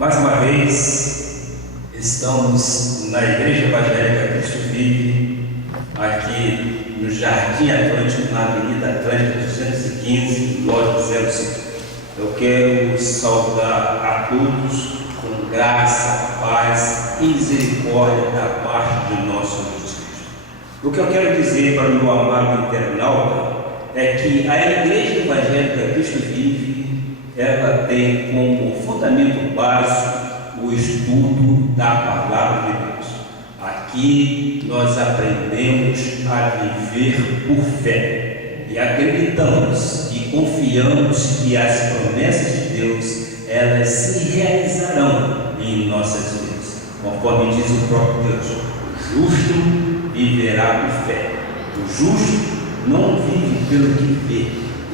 Mais uma vez, estamos na Igreja Evangélica Cristo Vive, aqui no Jardim Atlântico, na Avenida Atlântica 215, loja 05. Eu quero saudar a todos com graça, paz e misericórdia da parte de nosso Jesus Cristo. O que eu quero dizer para o meu amado internauta é que a Igreja Evangélica Cristo Vive, ela tem como fundamento básico o estudo da Palavra de Deus. Aqui nós aprendemos a viver por fé e acreditamos e confiamos que as promessas de Deus, elas se realizarão em nossas vidas, conforme diz o próprio Deus: o justo viverá por fé. O justo não vive pelo que vê,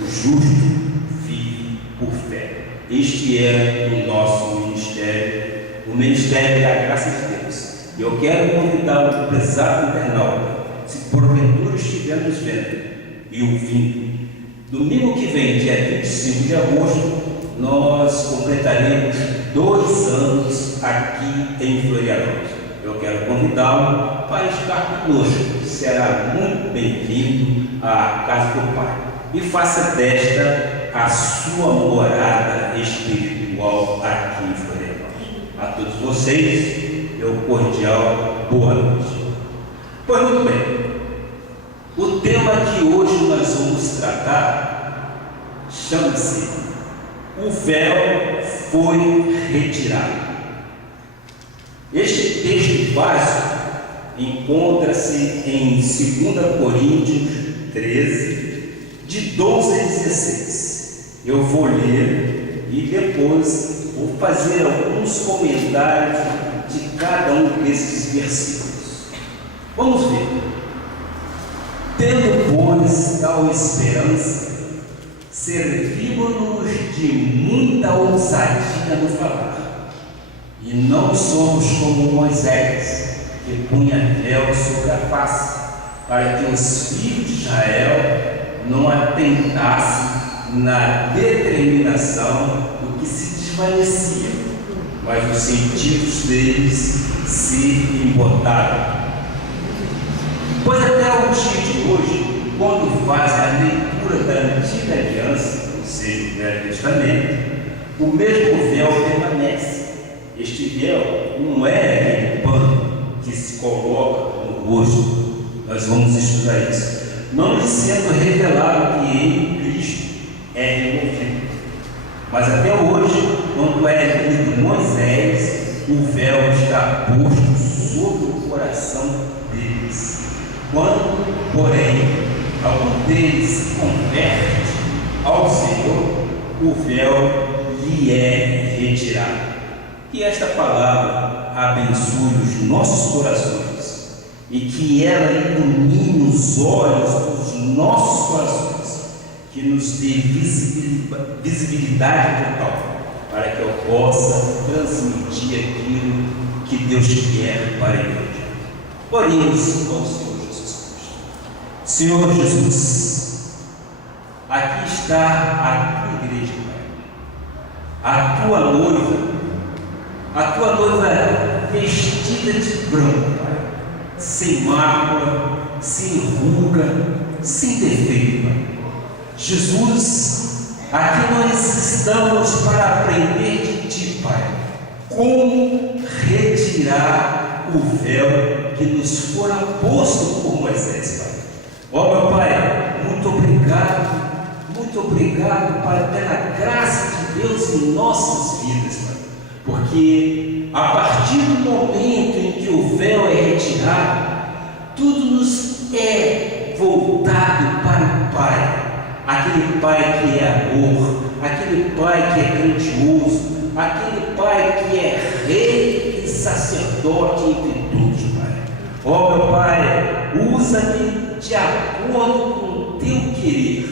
o justo vive por fé. Este é o nosso ministério, o ministério da graça de Deus. E eu quero convidar o prezado internauta, se porventura estiver nos vendo e ouvindo, domingo que vem, dia 25 de agosto, nós completaremos 2 anos aqui em Florianópolis. Eu quero convidá-lo para estar conosco. Será muito bem-vindo à casa do Pai. E faça desta a sua morada espiritual aqui em Florianópolis. A todos vocês, meu cordial boa noite. Pois muito bem, o tema que hoje nós vamos tratar chama-se "O véu foi retirado". Este texto básico encontra-se em 2 Coríntios 13, de 12 a 16. Eu vou ler e depois vou fazer alguns comentários de cada um desses versículos. Vamos ver. Tendo, pois, tal esperança, servimos-nos de muita ousadia no falar, e não somos como Moisés, que punha véu sobre a face, para que os filhos de Israel não atentassem na determinação do que se desvanecia, mas os sentidos deles se embotaram. Pois até o dia de hoje, quando faz a leitura da Antiga Aliança, ou seja, o Velho Testamento, o mesmo véu permanece. Este véu não é aquele pano que se coloca no rosto. Nós vamos estudar isso. Não lhe sendo revelado que em Cristo é removido. Mas até hoje, quando é lido Moisés, o véu está posto sobre o coração deles. Quando, porém, algum deles se converte ao Senhor, o véu lhe é retirado. Que esta palavra abençoe os nossos corações e que ela ilumine os olhos dos nossos corações, que nos dê visibilidade total, para que eu possa transmitir aquilo que Deus quer para a igreja. Oremos ao Senhor Jesus Cristo. Senhor Jesus, aqui está a tua igreja, Pai, a tua noiva vestida de branco, Pai, sem mácula, sem ruga, sem defeito, Pai. Jesus, aqui nós estamos para aprender de Ti, Pai, como retirar o véu que nos fora posto por Moisés, Pai. Ó meu Pai, muito obrigado, Pai, pela graça de Deus em nossas vidas, Pai, porque a partir do momento em que o véu é retirado, tudo nos é voltado para o Pai. Aquele Pai que é amor, aquele Pai que é grandioso, aquele Pai que é rei e sacerdote entre todos, Pai. Ó meu Pai, usa-me de acordo com o teu querer.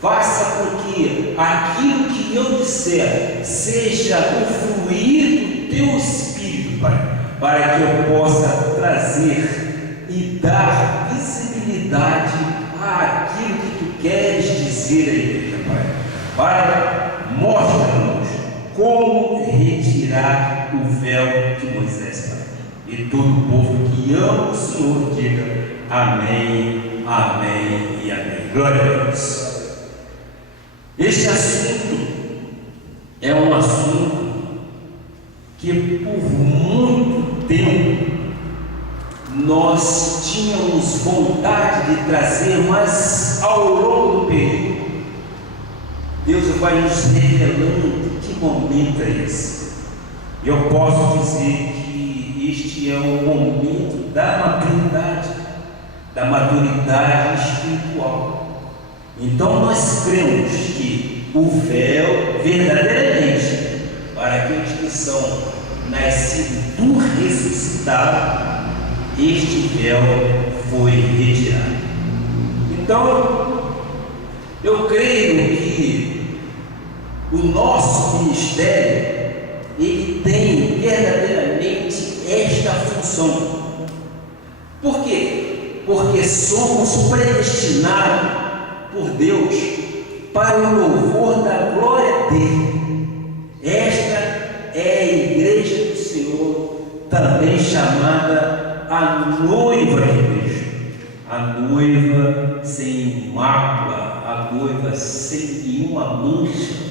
Faça com que aquilo que eu disser seja o fluir do teu Espírito, Pai, para que eu possa trazer e dar visibilidade àquilo que tu queres dizer à igreja, Pai. Pai, mostra-nos como retirar retirar o véu de Moisés, Pai. E todo o povo que ama o Senhor diga amém, amém e amém. Glória a Deus. Este assunto é um assunto que por muito tempo nós tínhamos vontade de trazer, mas ao longo do período Deus vai nos revelando que momento é esse. Eu posso dizer que este é o momento da maturidade espiritual. Então nós cremos que o véu, verdadeiramente, para aqueles que são nascidos do ressuscitado, este véu foi retirado. Então, eu creio que o nosso ministério, ele tem verdadeiramente esta função. Por quê? Porque somos predestinados por Deus para o louvor da glória dele. Esta é a igreja do Senhor, também chamada a noiva de Cristo, a noiva sem mácula, a noiva sem nenhuma mancha,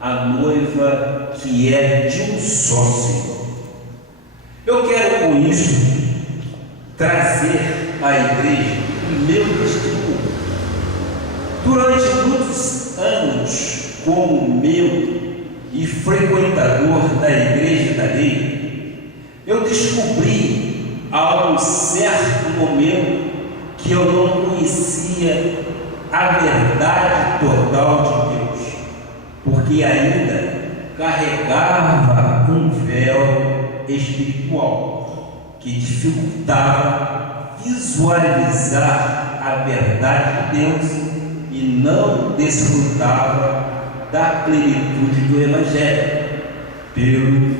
a noiva que é de um só Senhor. Eu quero com isso trazer à igreja o meu testemunho. Durante muitos anos, como meu e frequentador da Igreja da Lei, eu descobri a um certo momento que eu não conhecia a verdade total de Deus, porque ainda carregava um véu espiritual que dificultava visualizar a verdade de Deus e não desfrutava da plenitude do Evangelho, pelo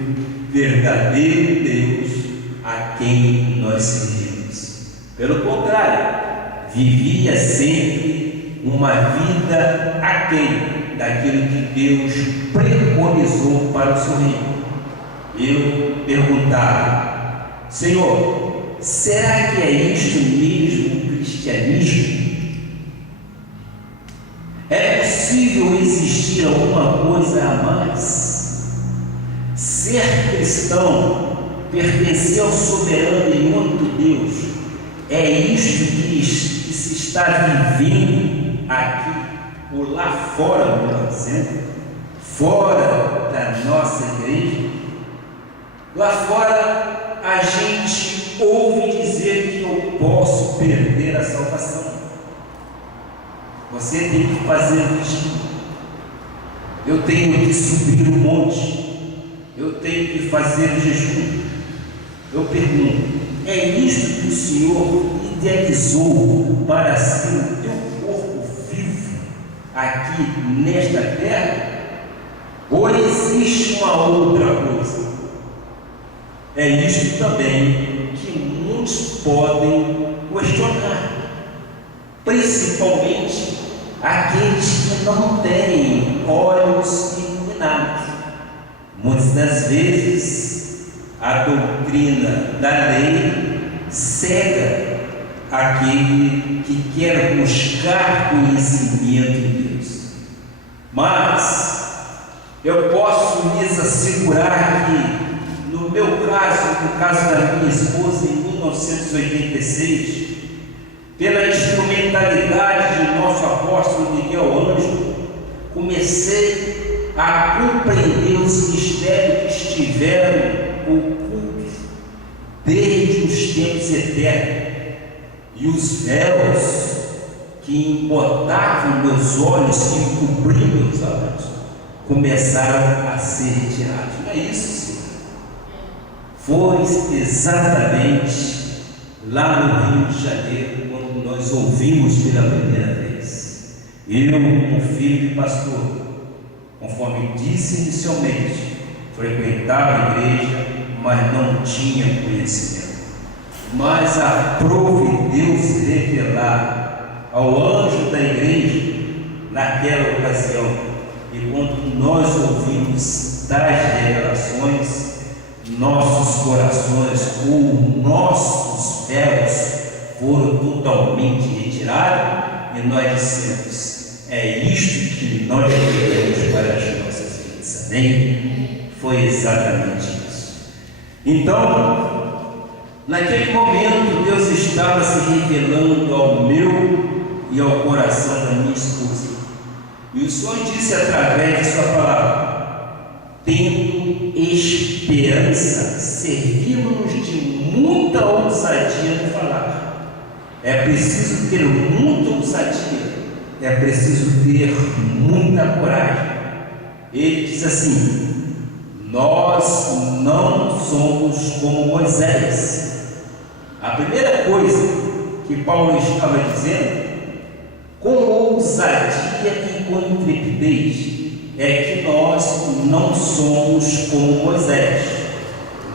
verdadeiro Deus a quem nós servimos. Pelo contrário, vivia sempre uma vida aquém daquilo que Deus preconizou para o seu reino. Eu perguntava: Senhor, será que é isto mesmo o cristianismo? É possível existir alguma coisa a mais? Ser cristão, pertencer ao soberano e único Deus, é isto que se está vivendo aqui ou lá fora, melhor dizendo, fora da nossa igreja? Lá fora a gente ouve dizer que eu posso perder a salvação. Você tem que fazer isso. Eu tenho que subir o monte. Eu tenho que fazer o jejum. Eu pergunto: é isso que o Senhor idealizou para ser o teu corpo vivo aqui nesta terra? Ou existe uma outra coisa? É isso também que muitos podem questionar, principalmente aqueles que não têm olhos iluminados. Muitas das vezes a doutrina da lei cega aquele que quer buscar conhecimento de Deus. Mas eu posso lhes assegurar que, no meu caso, no caso da minha esposa, em 1986, pela instrumentalidade de nosso apóstolo Miguel Ângelo, comecei a compreender os mistérios que estiveram ocultos desde os tempos eternos, e os véus que embotavam meus olhos, que encobriam meus olhos, começaram a ser retirados. Não é isso, Senhor? Foi exatamente lá no Rio de Janeiro, quando nós ouvimos pela primeira vez. Eu, como filho de pastor, conforme disse inicialmente, frequentava a igreja, mas não tinha conhecimento. Mas aprove Deus revelar ao anjo da igreja, naquela ocasião, E quando nós ouvimos tais revelações, nossos corações ou nossos véus foram totalmente retirados e nós dissemos: é isto que nós queremos para as nossas vidas. Amém? Foi exatamente isso. Então, naquele momento, Deus estava se revelando ao meu e ao coração da minha esposa. E o Senhor disse através de sua palavra: tendo esperança, servimos de muita ousadia no falar. É preciso ter muita ousadia, é preciso ter muita coragem. Ele diz assim: nós não somos como Moisés. A primeira coisa que Paulo estava dizendo, com ousadia e com intrepidez, é que nós não somos como Moisés.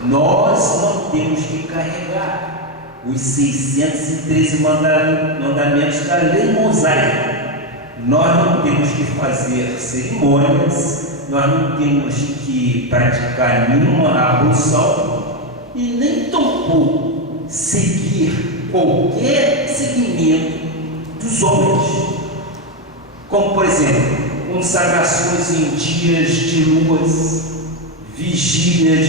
Nós não temos que carregar os 613 mandamentos da lei mosaica. Nós não temos que fazer cerimônias, nós não temos que praticar nenhuma ablução e nem tampouco seguir qualquer segmento dos homens, como por exemplo consagrações em dias de luas, vigílias,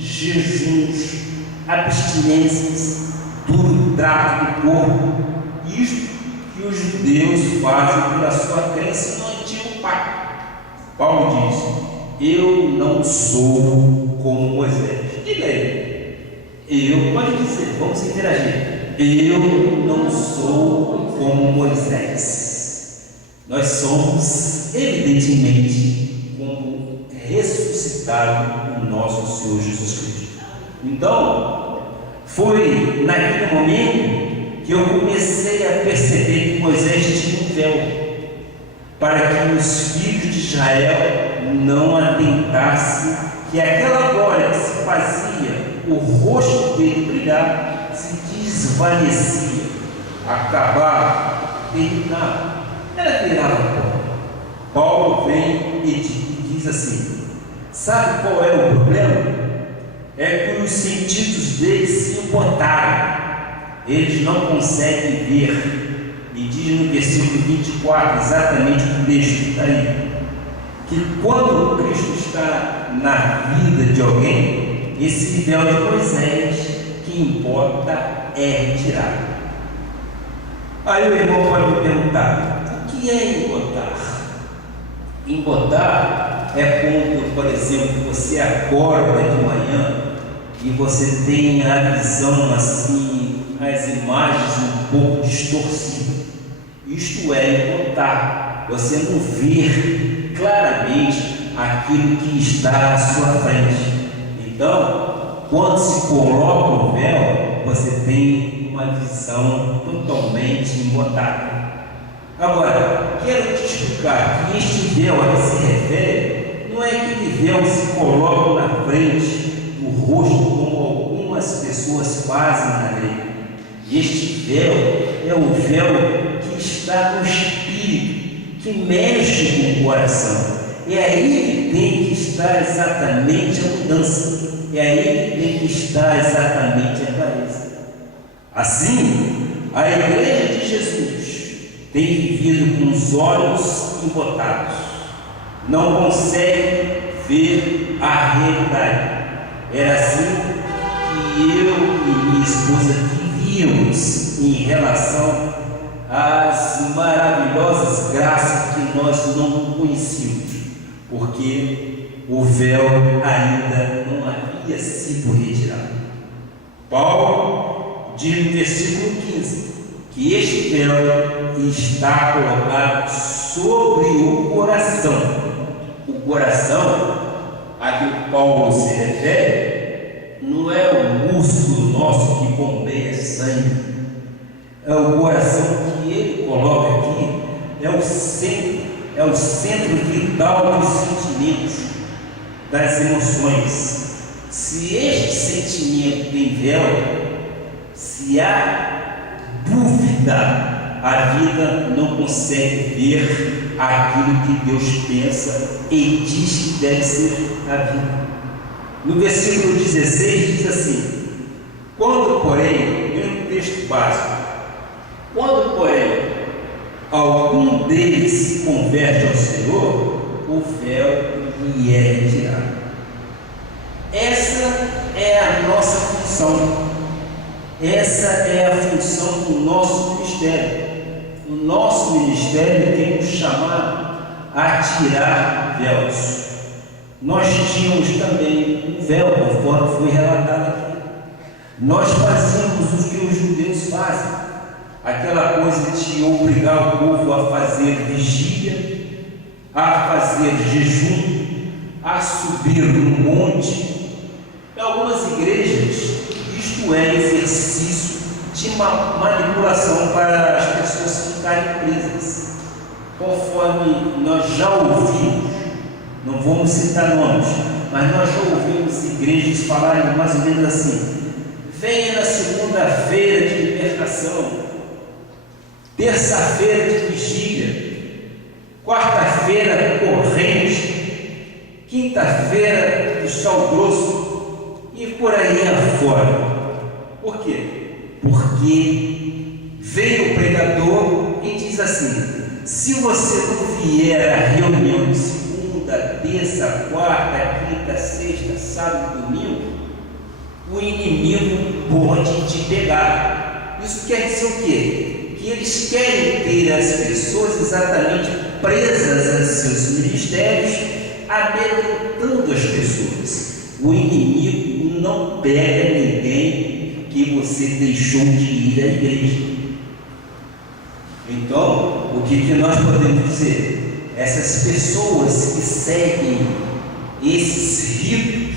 jejuns, abstinências, duro trato do corpo. Isto que os judeus fazem pela sua crença no antigo pacto. Paulo diz: eu não sou como Moisés. Diga aí. Eu, pode dizer, vamos interagir. Eu não sou como Moisés. Nós somos, evidentemente, como ressuscitado o nosso Senhor Jesus Cristo. Então, foi naquele momento que eu comecei a perceber que Moisés tinha um véu, para que os filhos de Israel não atentassem, que aquela glória que se fazia o rosto dele brilhar, se desvanecia, acabava, terminava, ela virava pó. Paulo vem e diz assim: sabe qual é o problema? É que os sentidos deles se embotaram, eles não conseguem ver. E diz no versículo 24, exatamente o texto que está aí, que quando Cristo está na vida de alguém, esse véu de Moisés que embota é retirado. Aí o irmão pode me perguntar: o que é embotar? Embotar é quando, por exemplo, você acorda de manhã e você tem a visão assim, as imagens um pouco distorcidas. Isto é embotar. Você não vê claramente aquilo que está à sua frente. Então, quando se coloca o véu, você tem uma visão totalmente embotada. Agora, quero te explicar que este véu a que se refere não é aquele véu que se coloca na frente do rosto, como algumas pessoas fazem na lei. Este véu é o véu que está no espírito, que mexe com o coração. É aí que tem que estar exatamente a mudança, é aí que tem que estar exatamente a clareza. Assim, a igreja de Jesus tem vivido com os olhos embotados, não consegue ver a realidade. Era assim que eu e minha esposa vivíamos em relação às maravilhosas graças que nós não conhecíamos, porque o véu ainda não havia sido retirado. Paulo diz no versículo 15 que este véu está colocado sobre o coração. O coração a que Paulo se refere não é o músculo nosso que bombeia sangue, é o coração que ele coloca aqui, é o centro vital dos sentimentos, das emoções. Se este sentimento tem véu, se há dúvida a vida não consegue ver aquilo que Deus pensa e diz que deve ser a vida. No versículo 16 diz assim: quando, porém, em um texto básico, quando, porém, algum deles se converte ao Senhor, o véu lhe é retirado. Essa é a nossa função. Essa é a função do nosso ministério. O nosso ministério tem nos chamado a tirar véus. Nós tínhamos também um véu, conforme foi relatado aqui. Nós fazíamos o que os judeus fazem, aquela coisa de obrigar o povo a fazer vigília, a fazer jejum, a subir no monte. Em algumas igrejas, isto é exercício de uma manipulação para as pessoas ficarem presas. Conforme nós já ouvimos, não vamos citar nomes, mas nós já ouvimos igrejas falarem mais ou menos assim: venha na segunda-feira de libertação, terça-feira de vigília, quarta-feira corrente, quinta-feira do sal grosso, e por aí afora. Por quê? Porque veio o pregador e diz assim: se você não vier à reunião de segunda, terça, quarta, quinta, sexta, sábado, domingo, o inimigo pode te pegar. Isso quer dizer o quê? Que eles querem ter as pessoas exatamente presas a seus ministérios, amedrontando as pessoas. O inimigo não pega ninguém que você deixou de ir à igreja. Então, o que nós podemos dizer? Essas pessoas que seguem esses ritos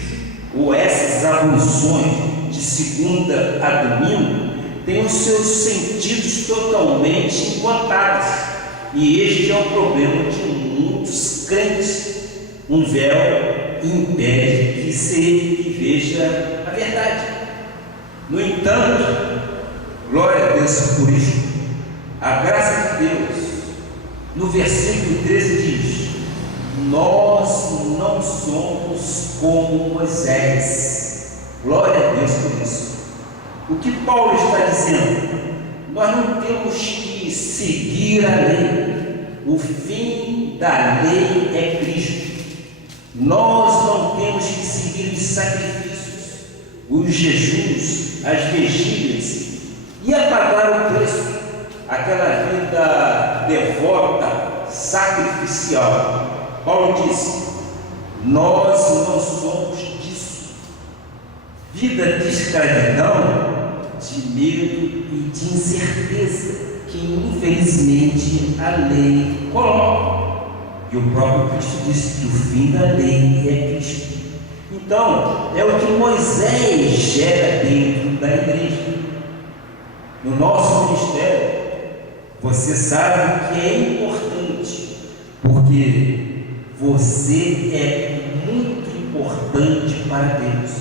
ou essas abluções de segunda a domingo têm os seus sentidos totalmente encotados. E este é o problema de muitos crentes. Um véu impede que veja a verdade. No entanto, glória a Deus por isso. A graça de Deus, no versículo 13 diz: nós não somos como Moisés. Glória a Deus por isso. O que Paulo está dizendo? Nós não temos que seguir a lei. O fim da lei é Cristo. Nós não temos que seguir os sacrifícios, os jejuns, as vigílias e a pagar o preço, aquela vida devota, sacrificial. Paulo disse: nós não somos disso. Vida de escravidão, de medo e de incerteza, que infelizmente a lei coloca. E o próprio Cristo disse que o fim da lei é Cristo. Então, é o que Moisés gera dentro da igreja. No nosso ministério, você sabe que é importante, porque você é muito importante para Deus.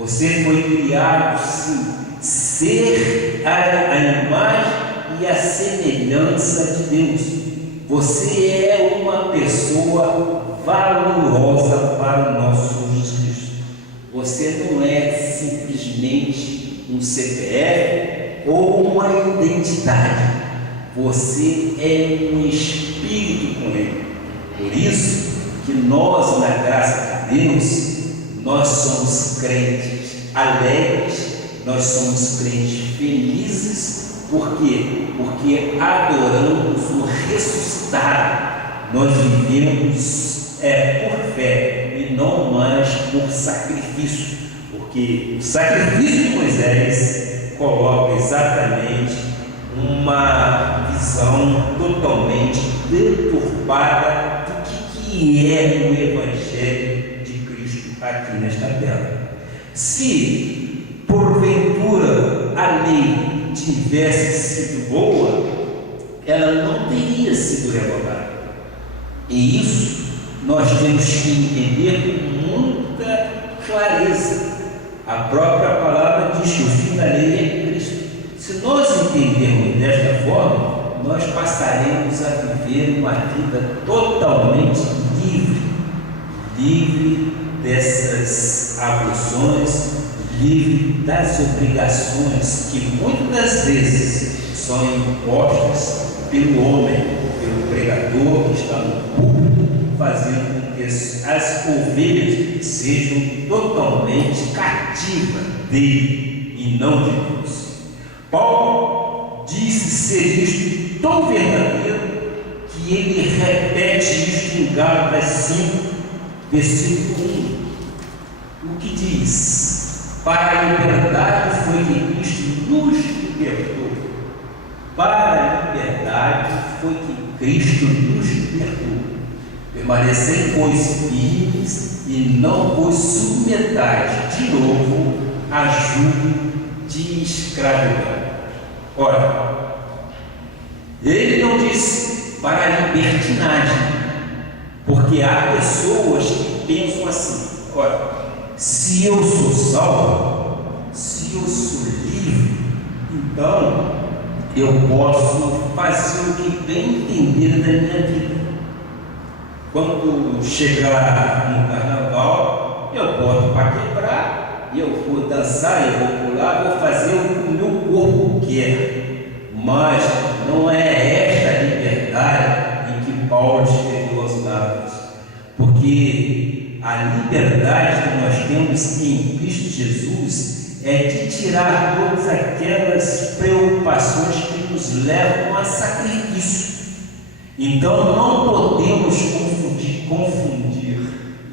Você foi criado, sim, ser a imagem e a semelhança de Deus. Você é uma pessoa valorosa para o nosso Jesus Cristo. Você não é simplesmente um CPF ou uma identidade. Você é um espírito com Ele. Por isso que nós, na graça de Deus, nós somos crentes alegres, nós somos crentes felizes. Por quê? Porque adoramos o ressuscitado. Nós vivemos por fé e não mais por sacrifício, porque o sacrifício de Moisés coloca exatamente uma visão totalmente deturpada do que é o Evangelho de Cristo aqui nesta terra. Se porventura a lei tivesse sido boa, ela não teria sido revogada. E isso nós temos que entender com muita clareza. A própria palavra diz que o fim da lei é Cristo. Se nós entendermos desta forma, nós passaremos a viver uma vida totalmente livre dessas abluções, livre das obrigações que muitas das vezes são impostas pelo homem, pelo pregador que está no púlpito, fazendo com que as ovelhas sejam totalmente cativas dele e não de Deus. Paulo disse ser isto tão verdadeiro que ele repete isto em Gálatas 5, versículo 1. O que diz? Para a liberdade foi que Cristo nos libertou. Para a liberdade foi que Cristo nos libertou. Permanecei, pois, firmes e não vos submetais de novo a jugo de escravidão. Ora, ele não disse para a libertinagem, porque há pessoas que pensam assim: ora, se eu sou salvo, se eu sou livre, então eu posso fazer o que bem entender da minha vida. Quando chegar no carnaval, eu boto para quebrar, eu vou dançar, eu vou pular, vou fazer o que o meu corpo quer. Mas não é esta liberdade em que Paulo escreveu aos Gálatas, porque a liberdade que nós temos em Cristo Jesus é de tirar todas aquelas preocupações que nos levam a sacrifício. Então não podemos confundir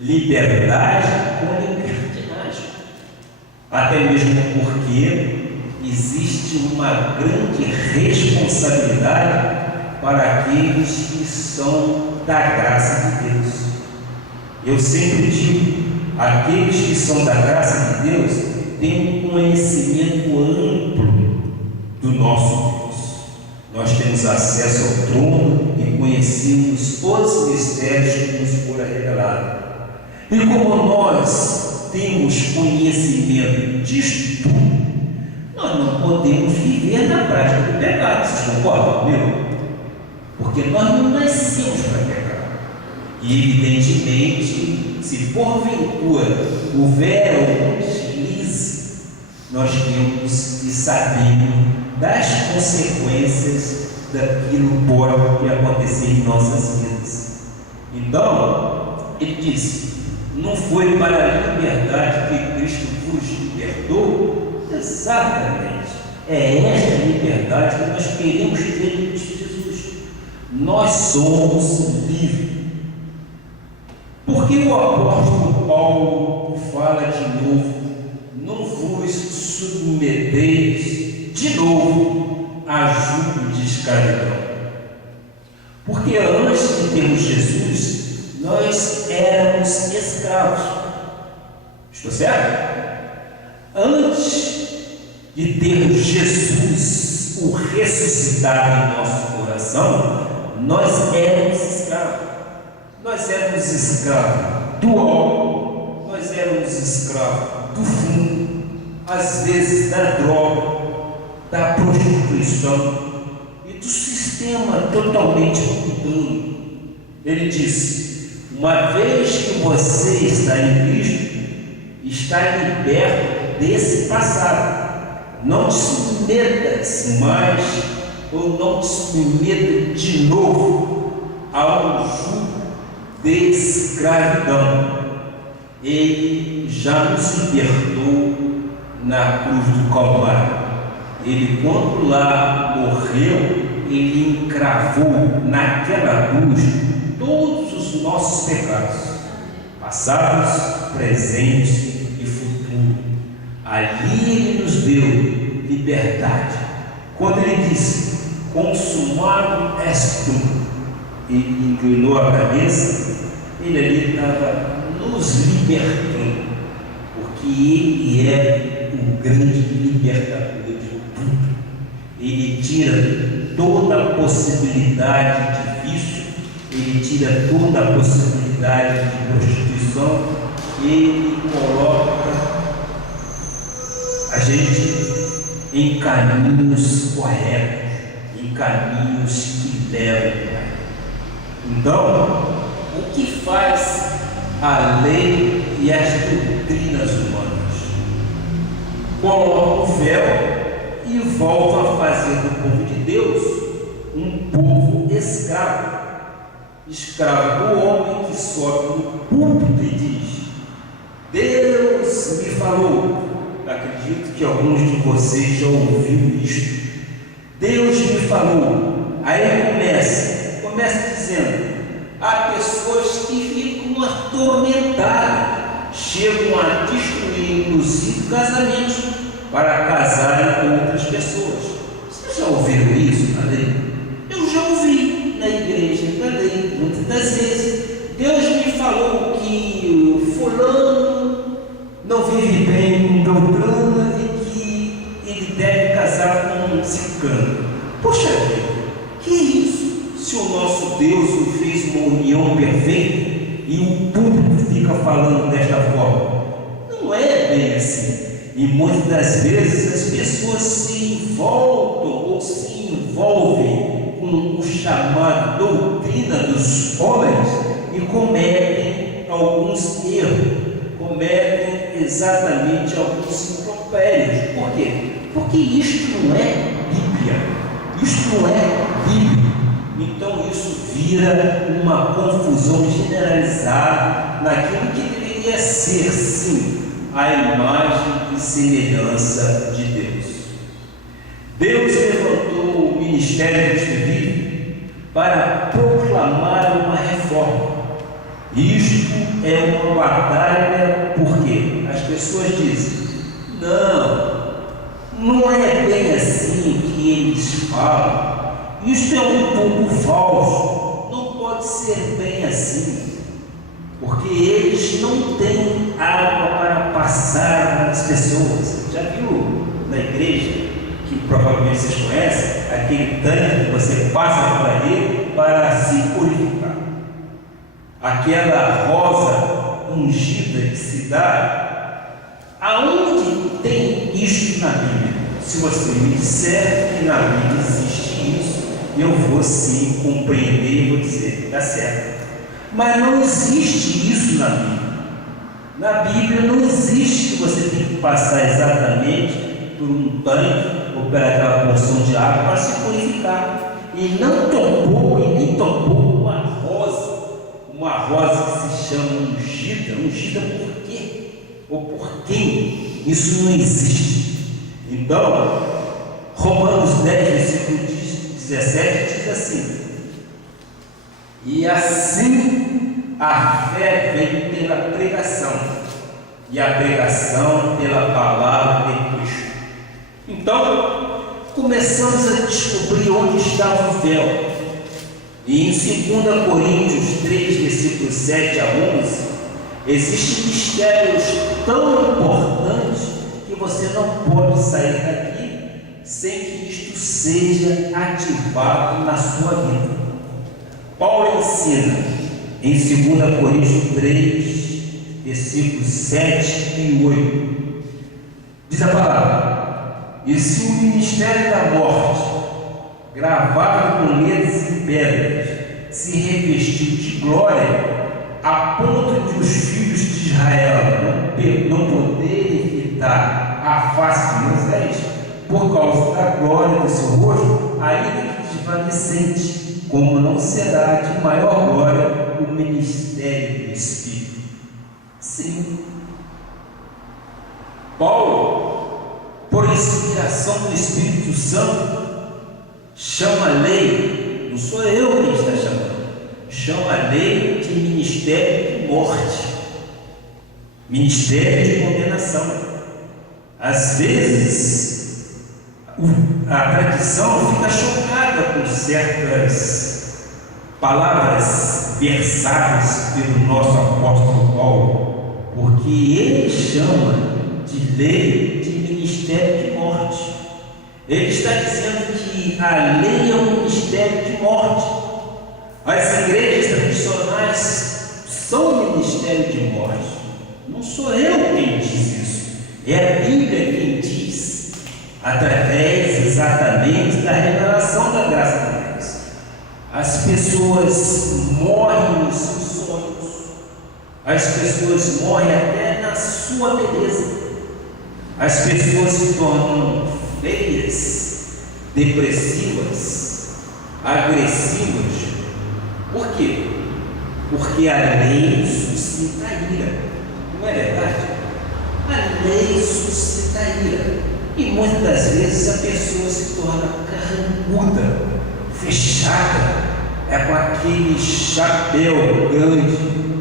liberdade com libertinagem, até mesmo porque existe uma grande responsabilidade para aqueles que são da graça de Deus. Eu sempre digo, aqueles que são da graça de Deus têm um conhecimento amplo do nosso Deus. Nós temos acesso ao trono e conhecemos todos os mistérios que nos foram revelados. E como nós temos conhecimento disto tudo, nós não podemos viver na prática do pecado. Vocês concordam comigo? Porque nós não nascemos para pecar. E evidentemente, se porventura houver algum deslize, nós temos que saber das consequências daquilo que pode acontecer em nossas vidas. Então, ele disse: não foi para a liberdade que Cristo vos libertou? Exatamente. É esta liberdade que nós queremos ter em Cristo Jesus. Nós somos livres. Por que o apóstolo Paulo fala de novo: não vos submeteis de novo a jugo de escravidão? Porque antes de termos Jesus, nós éramos escravos. Estou certo? Antes de termos Jesus, o ressuscitado em nosso coração, nós éramos escravos. Nós éramos escravos do álcool, nós éramos escravos do fumo, às vezes da droga, da prostituição e do sistema totalmente mundano. Ele disse: uma vez que você está em Cristo, está liberto desse passado. Não te submetas mais, ou não te submeta de novo ao jugo de escravidão. Ele já nos libertou na cruz do Calvário. Ele, quando lá morreu, ele encravou naquela cruz todos os nossos pecados, passados, presentes e futuros. Ali ele nos deu liberdade. Quando ele disse: consumado és tu, ele inclinou a cabeça, ele ali estava nos libertando, porque ele é o grande libertador de tudo. Ele tira toda a possibilidade de vício, ele tira toda a possibilidade de prostituição, ele coloca a gente em caminhos corretos, em caminhos que levam. Então, o que faz a lei e as doutrinas humanas? Coloca o véu e volta a fazer do povo de Deus um povo escravo. Escravo do homem que sobe no púlpito e diz: Deus me falou. Acredito que alguns de vocês já ouviram isto. Deus me falou. Aí começa dizendo: há pessoas que ficam atormentadas, chegam a destruir inclusive casamentos para casarem com outras pessoas. Vocês já ouviram isso na lei? Eu já ouvi na igreja também, muitas das vezes. Deus me falou que o fulano não vive bem com Beltrana e que ele deve casar com um ciclano. Poxa vida, que isso? Se o nosso Deus o fez uma união perfeita e o público fica falando desta forma, não é bem assim. E muitas das vezes as pessoas se voltam ou se envolvem com o chamado doutrina dos homens e cometem alguns erros, cometem exatamente alguns impropérios. Por quê? Porque isto não é Bíblia, isto não é Bíblia. Então isso vira uma confusão generalizada naquilo que deveria ser, sim, a imagem e semelhança de Deus. Deus levantou o ministério dos Espíritos para proclamar uma reforma. Isto é uma batalha, porque as pessoas dizem: não é bem assim que eles falam. Isto é um pouco falso, não pode ser bem assim, porque eles não têm água para passar nas pessoas. Já viu na igreja, que provavelmente vocês conhecem, aquele tanque que você passa por ali para se purificar? Aquela rosa ungida que se dá, aonde tem isto na Bíblia? Se você me disser que na Bíblia existe isso, eu vou sim compreender e vou dizer: está certo. Mas não existe isso na Bíblia. Na Bíblia não existe que você tem que passar exatamente por um tanque ou por aquela porção de água para se purificar. E não tocou, e nem tocou uma rosa que se chama ungida. Ungida por quê? Ou por quem? Isso não existe. Então, Romanos 10, versículo 17 diz assim: e assim a fé vem pela pregação, e a pregação pela palavra de Cristo. Então, começamos a descobrir onde estava o véu. E em 2 Coríntios 3, versículos 7 a 11, existem mistérios tão importantes que você não pode sair daqui sem que isto seja ativado na sua vida. Paulo ensina em 2 Coríntios 3, versículos 7 e 8. Diz a palavra: e se o ministério da morte, gravado com letras e pedras, se revestiu de glória, a ponto de os filhos de Israel não poderem fitar a face de Moisés, por causa da glória do seu rosto, ainda que desvanecente, como não será de maior glória o ministério do Espírito? Sim. Paulo, por inspiração do Espírito Santo, chama a lei, não sou eu quem está chamando, chama a lei de ministério de morte, ministério de condenação. Às vezes, a tradição fica chocada com certas palavras versadas pelo nosso apóstolo Paulo, porque ele chama de lei de ministério de morte. Ele está dizendo que a lei é um ministério de morte. As igrejas tradicionais são ministério de morte. Não sou eu quem diz isso, é a Bíblia quem diz, através exatamente da revelação da graça de Deus. As pessoas morrem nos seus sonhos, as pessoas morrem até na sua beleza, as pessoas se tornam feias, depressivas, agressivas. Por quê? Porque a lei suscita ira, não é verdade? A lei suscita ira, e muitas das vezes a pessoa se torna carrancuda, fechada, com aquele chapéu grande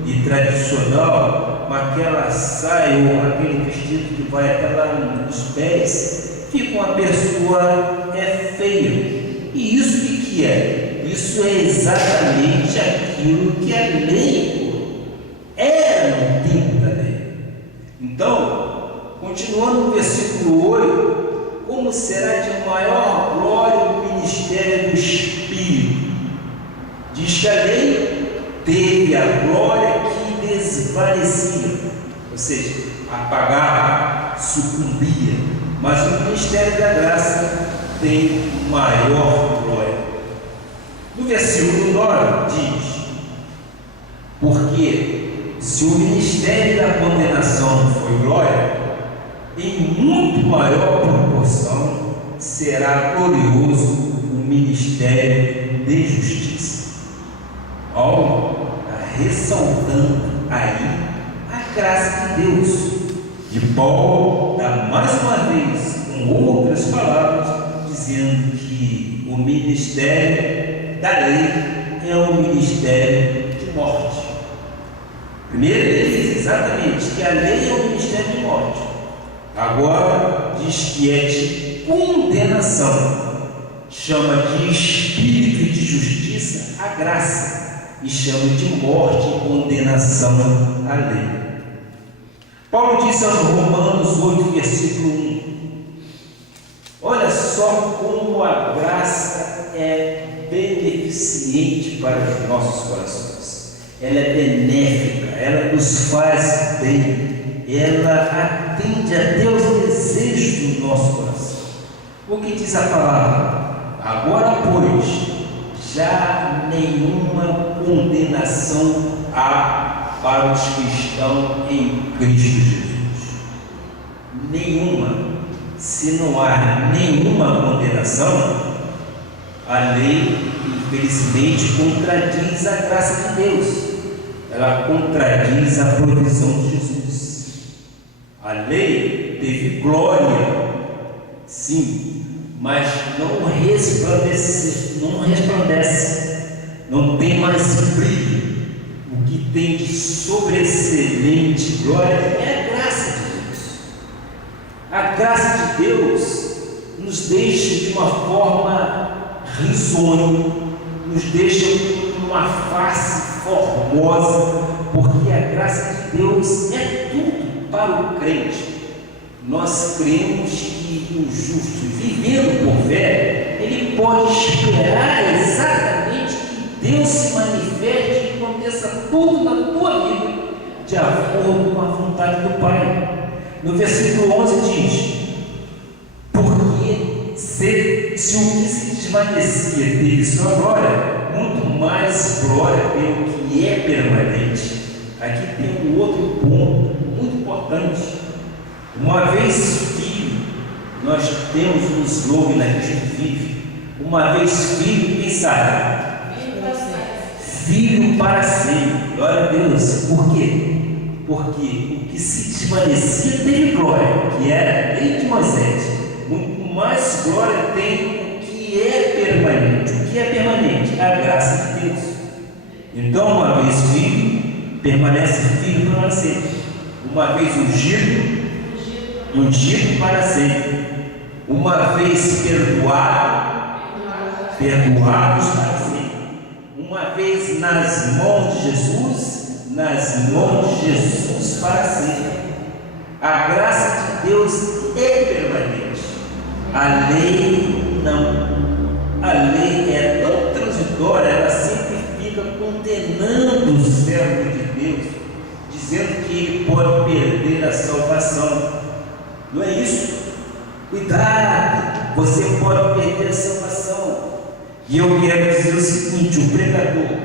e tradicional, com aquela saia ou aquele vestido que vai até lá nos pés, fica uma pessoa feia. E isso o que é? Isso é exatamente aquilo que a lei era no tempo da lei. Então, continuando no versículo 8, como será de maior glória o ministério do Espírito? Diz que a lei teve a glória que desvanecia, ou seja, apagava, sucumbia, mas o ministério da graça tem maior glória. No versículo 9 diz: porque se o ministério da condenação foi glória, em muito maior proporção será glorioso o ministério de justiça. Paulo está ressaltando aí a graça de Deus. E Paulo dá mais uma vez, com outras palavras, dizendo que o ministério da lei é um ministério de morte. Primeiro ele diz exatamente que a lei é um ministério de morte. Agora diz que é de condenação. Chama de espírito e de justiça a graça, e chama de morte e condenação a lei. Paulo diz aos Romanos 8, versículo 1: olha só como a graça é beneficente para os nossos corações. Ela é benéfica, ela nos faz bem, ela atende até os desejos do nosso coração. O que diz a palavra? Agora, pois, já nenhuma condenação há para os que estão em Cristo Jesus. Nenhuma. Se não há nenhuma condenação, a lei, infelizmente, contradiz a graça de Deus. Ela contradiz a provisão de Jesus. A lei teve glória, sim, mas não resplandece, não tem mais brilho. O que tem de sobreexcelente glória é a graça de Deus. A graça de Deus nos deixa de uma forma risonha, nos deixa com uma face formosa, porque a graça de Deus é tudo para o crente. Nós cremos que o justo, vivendo por fé, ele pode esperar exatamente que Deus se manifeste e aconteça tudo na tua vida de acordo com a vontade do Pai. No versículo 11 diz: porque se o que se desvanecia teve sua glória, muito mais glória pelo que é permanente. Aqui tem um outro ponto muito importante. Uma vez filho, nós temos um slogan na Cristo Vive: uma vez filho, quem sabe? Filho para sempre. Glória a Deus. Por quê? Porque o que se desvanecia teve glória, que era a lei de Moisés. Muito mais glória tem o que é permanente. O que é permanente? A graça de Deus. Então, uma vez filho, permanece filho para sempre. Uma vez ungido para sempre. Uma vez perdoados para sempre. Uma vez nas mãos de Jesus para sempre. A graça de Deus é permanente. A lei não. A lei é tão transitória, ela sempre fica condenando o servo de Deus, dizendo que ele pode perder a salvação. Não é isso? Cuidado, você pode perder a salvação. E eu quero dizer o seguinte: o pregador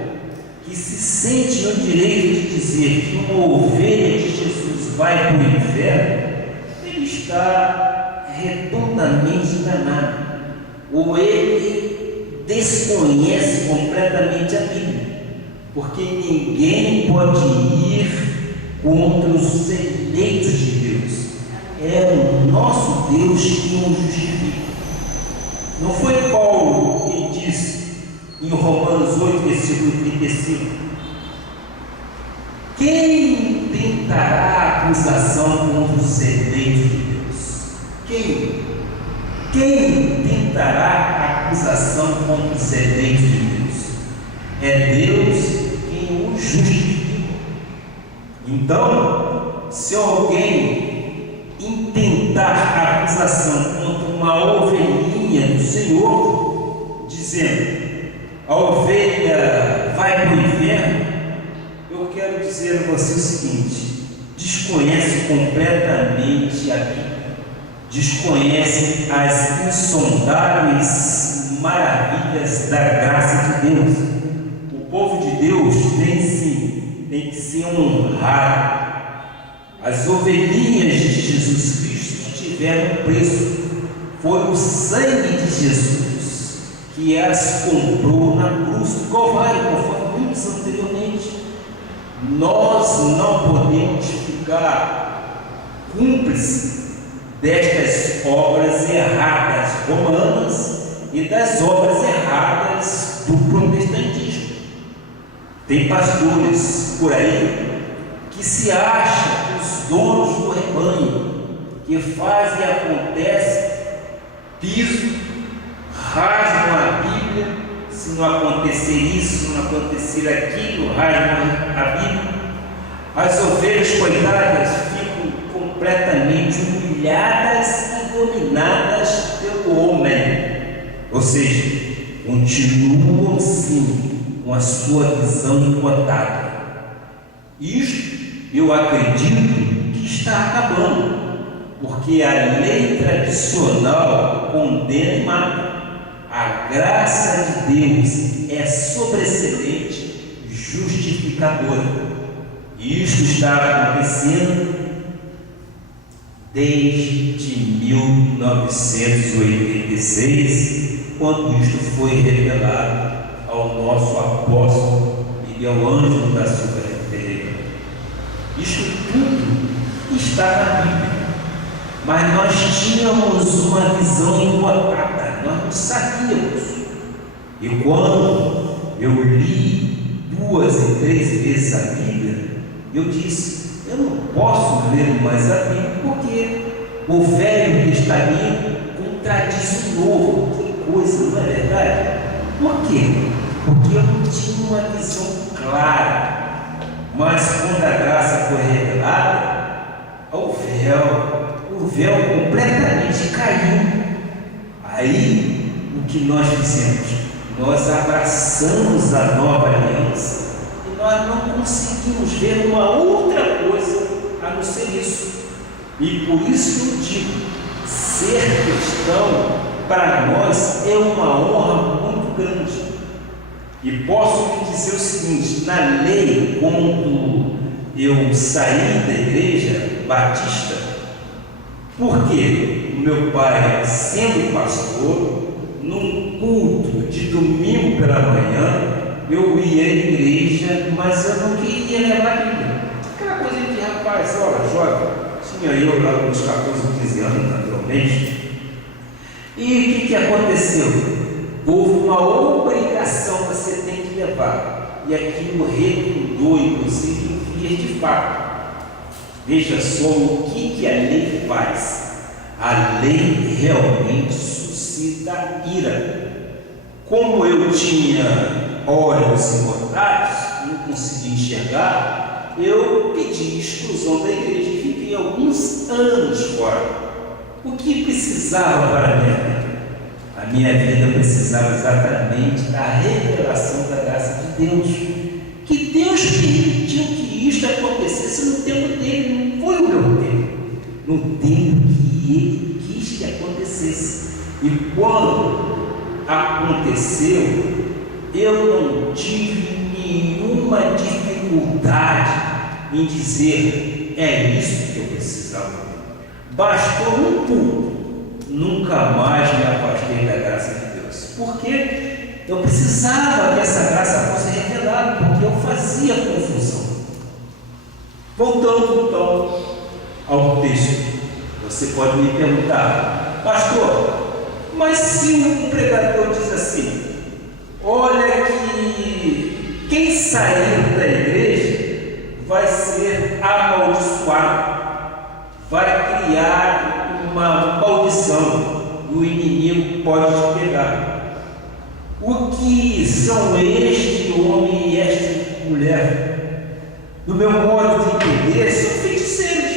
que se sente no direito de dizer que uma ovelha de Jesus vai para o inferno, ele está redondamente enganado, ou ele desconhece completamente a Bíblia, porque ninguém pode ir contra os eleitos de Deus. É o nosso Deus que nos justifica. Não foi Paulo que disse em Romanos 8, versículo 35: quem tentará acusação contra os eleitos de Deus? Quem tentará acusação contra os eleitos de Deus? É Deus quem os justifica. Então, se alguém intentar acusação contra uma ovelhinha do Senhor, dizendo: a ovelha vai para o inferno, eu quero dizer a você o seguinte: desconhece completamente a Bíblia, desconhece as insondáveis maravilhas da graça de Deus. O povo de Deus tem que ser honrado. As ovelhinhas de Jesus Cristo tiveram preço. Foi o sangue de Jesus que as comprou na cruz do Calvário, conforme vimos anteriormente. Nós não podemos ficar cúmplices destas obras erradas romanas e das obras erradas do protestantismo. Tem pastores por aí que se acham os donos do rebanho, que fazem e acontece, piso, rasgam a Bíblia. Se não acontecer isso, se não acontecer aquilo, rasgam a Bíblia. As ovelhas coitadas ficam completamente humilhadas e dominadas pelo homem, ou seja, continuam sim com a sua visão encotada. Isto eu acredito que está acabando, porque a lei tradicional condena e mata. A graça de Deus é sobreexcelente, justificadora. E isto está acontecendo desde 1986, quando isto foi revelado ao nosso apóstolo Miguel Ângelo da Silva Ferreira. Isto tudo está na Bíblia, mas nós tínhamos uma visão encotada, nós não sabíamos. E quando eu li 2 e 3 vezes a Bíblia, eu disse: eu não posso ler mais a Bíblia, porque o Velho Testamento contradiz o Novo. Que coisa, não é verdade? Por quê? Porque eu não tinha uma visão clara. Mas quando a graça foi revelada, o véu completamente caiu. Aí, o que nós fizemos? Nós abraçamos a nova aliança e nós não conseguimos ver uma outra coisa a não ser isso. E por isso que eu digo: ser cristão para nós é uma honra muito grande. E posso lhe dizer o seguinte: na lei, quando eu saí da igreja batista, porque o meu pai, sendo pastor, num culto de domingo pela manhã, eu ia à igreja, mas eu não queria levar a Bíblia. Aquela coisa de rapaz, olha, jovem, tinha eu lá nos 14, 15 anos, naturalmente. E o que aconteceu? Houve uma obrigação que você tem que levar, e aquilo redundou, inclusive, em vias de fato. Veja só o que a lei faz. A lei realmente suscita ira. Como eu tinha olhos encordados, não conseguia enxergar, eu pedi exclusão da igreja e fiquei alguns anos fora. O que precisava para a minha vida? A minha vida precisava exatamente da revelação da graça de Deus, que Deus permitiu que isto acontecesse no tempo dele, não foi o meu tempo, no tempo que ele quis que acontecesse. E quando aconteceu, eu não tive nenhuma dificuldade em dizer: é isso que eu precisava. Bastou um culto, nunca mais me afastei da graça de Deus, porque eu precisava que essa graça fosse revelada, porque eu fazia confusão. Voltando então ao texto, você pode me perguntar: pastor, mas se um pregador diz assim: olha que quem sair da igreja vai ser amaldiçoado, vai criar uma maldição e o inimigo pode te pegar. O que são este homem e esta mulher? No meu modo de entender, são feiticeiros,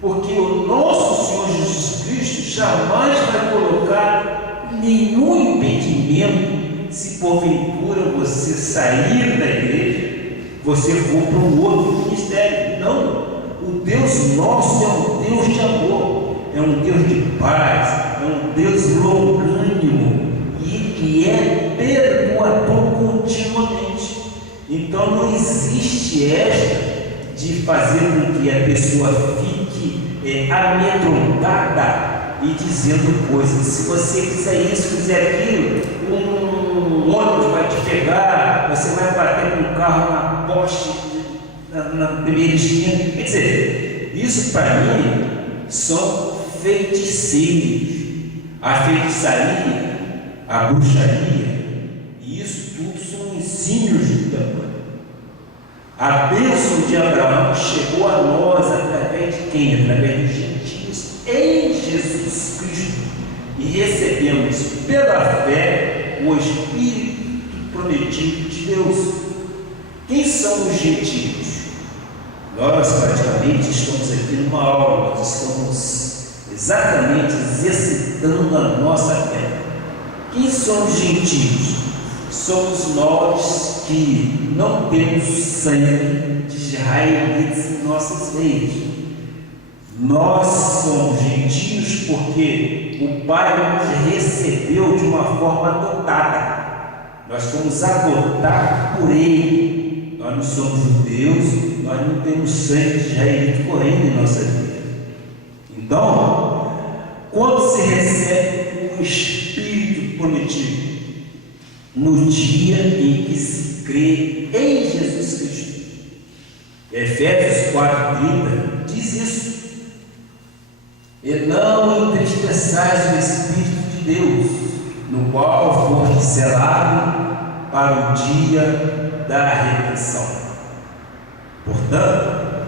porque o nosso Senhor Jesus Cristo jamais vai colocar nenhum impedimento se porventura você sair da igreja, você for para um outro ministério. Não. O Deus nosso é um Deus de amor, é um Deus de paz, é um Deus longânimo e que é perdoador continuamente. Então não existe esta de fazer com que a pessoa fique amedrontada e dizendo coisas. Se você fizer isso, fizer aquilo, um ônibus vai te pegar, você vai bater com o carro na poste na primeira esquina. Quer dizer, isso para mim são feiticeiros. A feitiçaria, a bruxaria, e isso tudo são ensinos do demônio. A bênção de Abraão chegou a nós através de quem? Através dos gentios em Jesus Cristo, e recebemos pela fé o Espírito prometido de Deus. Quem são os gentios? Nós praticamente estamos aqui numa aula, nós estamos exatamente exercitando a nossa fé. Quem são os gentios? Somos nós que não temos sangue de israelitas em nossas veias. Nós somos gentios porque o Pai nos recebeu de uma forma adotada. Nós fomos adotados por Ele. Nós não somos judeus, nós não temos sangue de israelita correndo em nossa vida. Então, quando se recebe o Espírito prometido? No dia em que se crê em Jesus Cristo. Efésios 4:30 diz isso. E não entristeçais o Espírito de Deus, no qual foste selado para o dia da redenção. Portanto,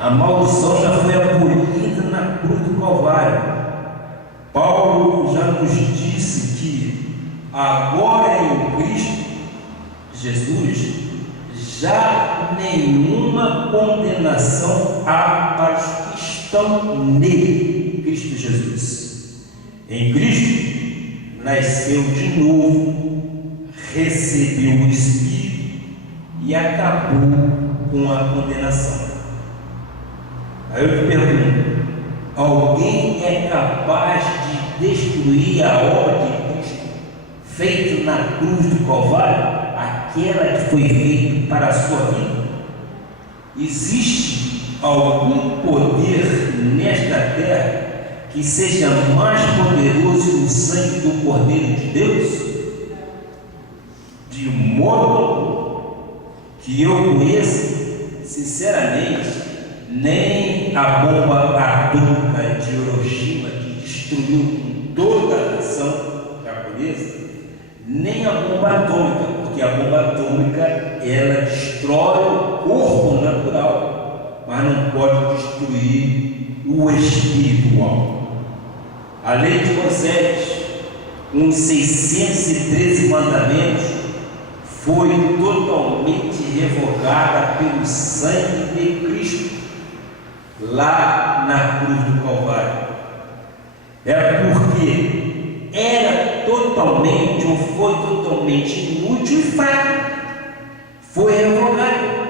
a maldição já foi abolida na cruz do Calvário. Paulo já nos disse que agora em Cristo Jesus já nenhuma condenação há para os que estão nele, Cristo Jesus. Em Cristo nasceu de novo, recebeu o Espírito e acabou com a condenação. Aí eu te pergunto: alguém é capaz de destruir a obra de Cristo feita na cruz do Calvário, aquela que foi feita para a sua vida? Existe algum poder nesta terra que seja mais poderoso que o sangue do Cordeiro de Deus? De modo algum que eu conheça, sinceramente, nem a bomba atômica de Hiroshima, que destruiu toda a nação japonesa, nem a bomba atômica, porque a bomba atômica ela destrói o corpo natural, mas não pode destruir o espiritual. A lei de Moisés, com 613 mandamentos, foi totalmente revogada pelo sangue de Cristo lá na cruz do Calvário. É porque era totalmente ou foi totalmente inútil e fraco. Foi revogado.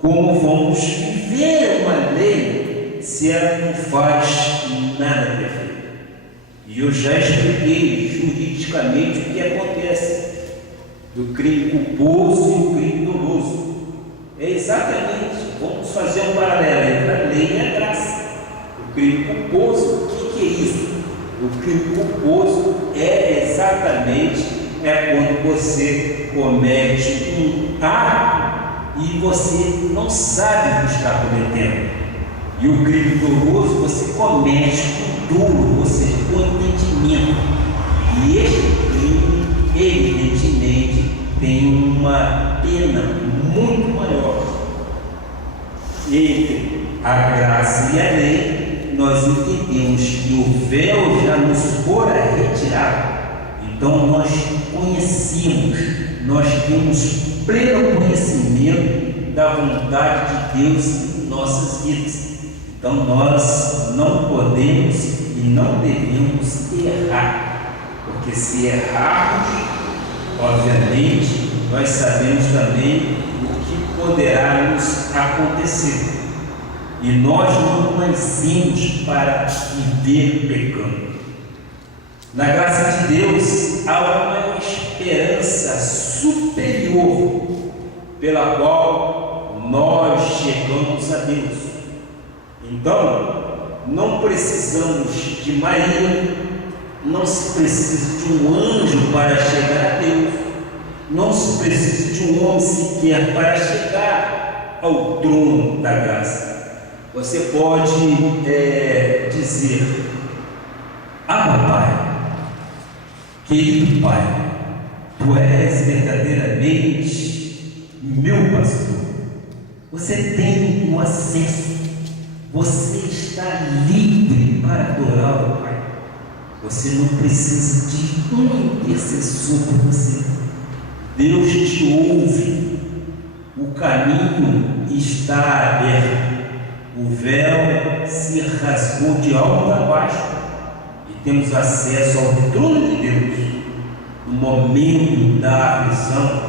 Como vamos viver uma lei se ela não faz nada perfeito? E eu já expliquei juridicamente o que acontece do crime culposo e o crime doloso. É exatamente, vamos fazer um paralelo entre a lei e a graça. O crime culposo, o que é isso? O crime culposo é exatamente quando você comete um ato e você não sabe o que está cometendo. E o crime doloso você comete com dolo, ou seja, com entendimento. E este crime, evidentemente, tem uma pena muito maior. Entre a graça e a lei, nós entendemos que o véu já nos fora retirado. Então nós conhecemos, nós temos pleno conhecimento da vontade de Deus em nossas vidas. Então nós não podemos e não devemos errar, porque se errarmos, obviamente, nós sabemos também o que poderá nos acontecer. E nós não nascemos para viver pecando. Na graça de Deus, há uma esperança superior pela qual nós chegamos a Deus. Então, não precisamos de Maria, não se precisa de um anjo para chegar a Deus, não se precisa de um homem sequer para chegar ao trono da graça. Você pode dizer: ah, Pai, querido Pai, Tu és verdadeiramente meu pastor. Você tem o acesso, você está livre para adorar o Pai. Você não precisa de um intercessor por você. Deus te ouve, o caminho está aberto, o véu se rasgou de alto a baixo e temos acesso ao trono de Deus. No momento da aflição,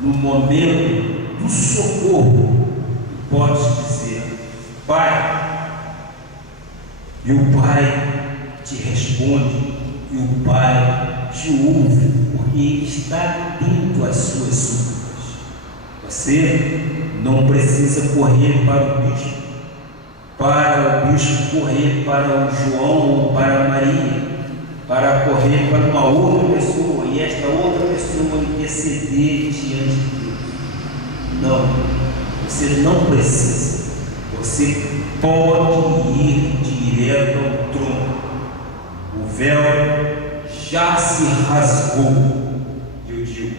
no momento do socorro, pode dizer: Pai, e o Pai te responde, e o Pai te ouve, porque Ele está atento às suas súplicas. Você não precisa correr para o bispo correr para o João ou para a Maria, para correr para uma outra pessoa e esta outra pessoa interceder diante de Deus. Não, você não precisa. Você pode ir direto ao trono. O véu já se rasgou. Eu digo,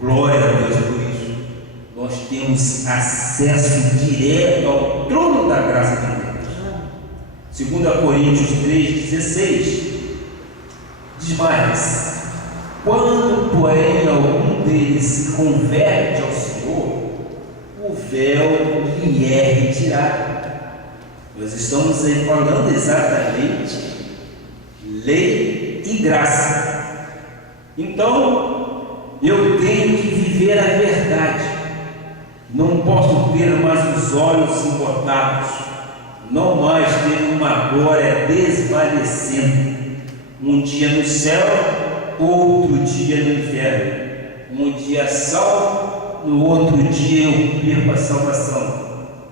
glória a Deus por isso. Nós temos acesso direto ao trono da graça de Deus. 2 Coríntios 3,16 diz mais: quando, porém, algum deles se converte ao Senhor, o véu lhe é retirado. Nós estamos aí falando exatamente lei e graça. Então, eu tenho que viver a verdade. Não posso ter mais os olhos embotados, não mais ter uma glória desvanecendo. Um dia no céu, outro dia no inferno. Um dia salvo, no outro dia eu perco a salvação.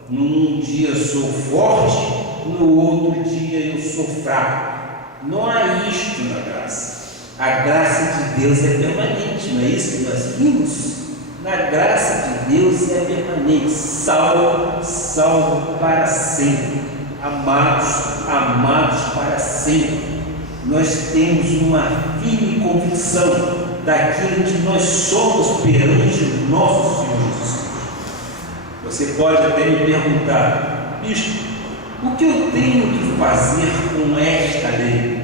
Num dia eu sou forte, no outro dia eu sou fraco. Não há isto na graça. A graça de Deus é permanente, não é isso que nós vimos? Na graça de Deus é permanente, salvo, salvo para sempre, amados, amados para sempre. Nós temos uma firme convicção daquilo que nós somos perante o nosso Senhor Jesus. Você pode até me perguntar: bispo, o que eu tenho que fazer com esta lei?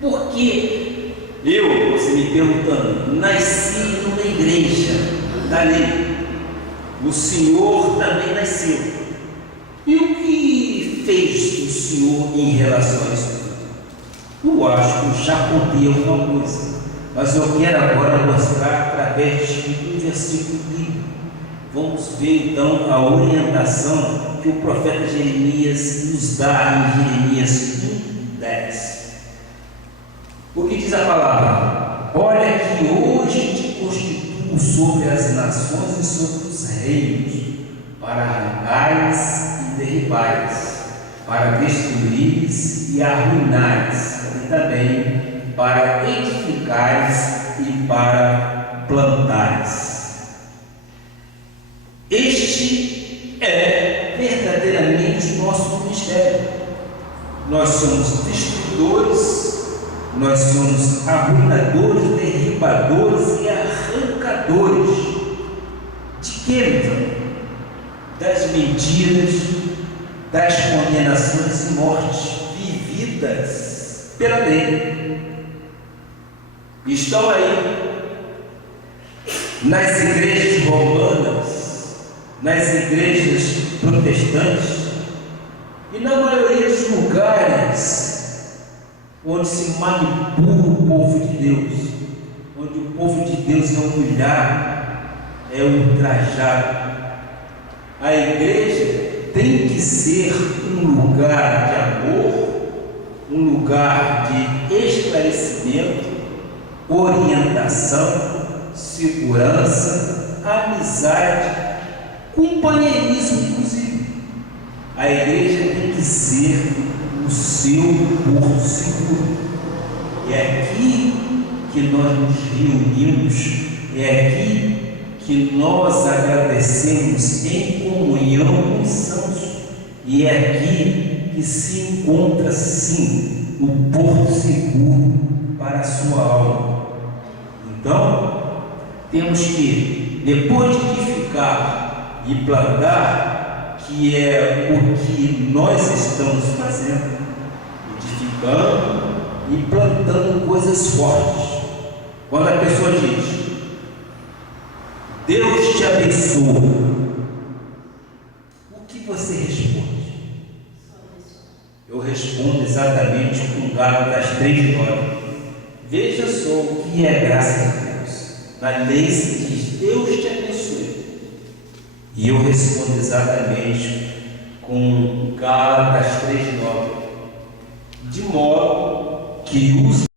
Porque você me perguntando, nasci numa igreja da lei, o Senhor também nasceu. E o que fez o Senhor em relação a isso? Eu acho que eu já contei alguma coisa, mas eu quero agora mostrar através de um versículo bíblico. Vamos ver então a orientação que o profeta Jeremias nos dá em Jeremias 1:10. diz a palavra? Olha que hoje te constituo sobre as nações e sobre os reinos, para arrancares e derribares, para destruires e arruinares, e também para edificares e para plantares. Este é verdadeiramente o nosso ministério. Nós somos destruidores, nós somos arruinadores, derribadores e arrancadores. De que, então? Das mentiras, das condenações e mortes vividas pela lei. Estão aí nas igrejas romanas, nas igrejas protestantes e na maioria dos lugares onde se manipula o povo de Deus, onde o povo de Deus é humilhado, é ultrajado. A igreja tem que ser um lugar de amor, um lugar de esclarecimento, orientação, segurança, amizade, companheirismo, inclusive. A igreja tem que ser o seu porto seguro. É aqui que nós nos reunimos, é aqui que nós agradecemos em comunhão com os santos, e é aqui que se encontra sim o porto seguro para a sua alma. Então, temos que, depois de edificar e plantar, que é o que nós estamos fazendo, edificando e plantando coisas fortes. Quando a pessoa diz: Deus te abençoa, o que você responde? Eu respondo exatamente com Gálatas 3:9. Veja só o que é graça de Deus. Na lei se diz: Deus te abençoe. E eu respondo exatamente com Gálatas 3:9. De modo que os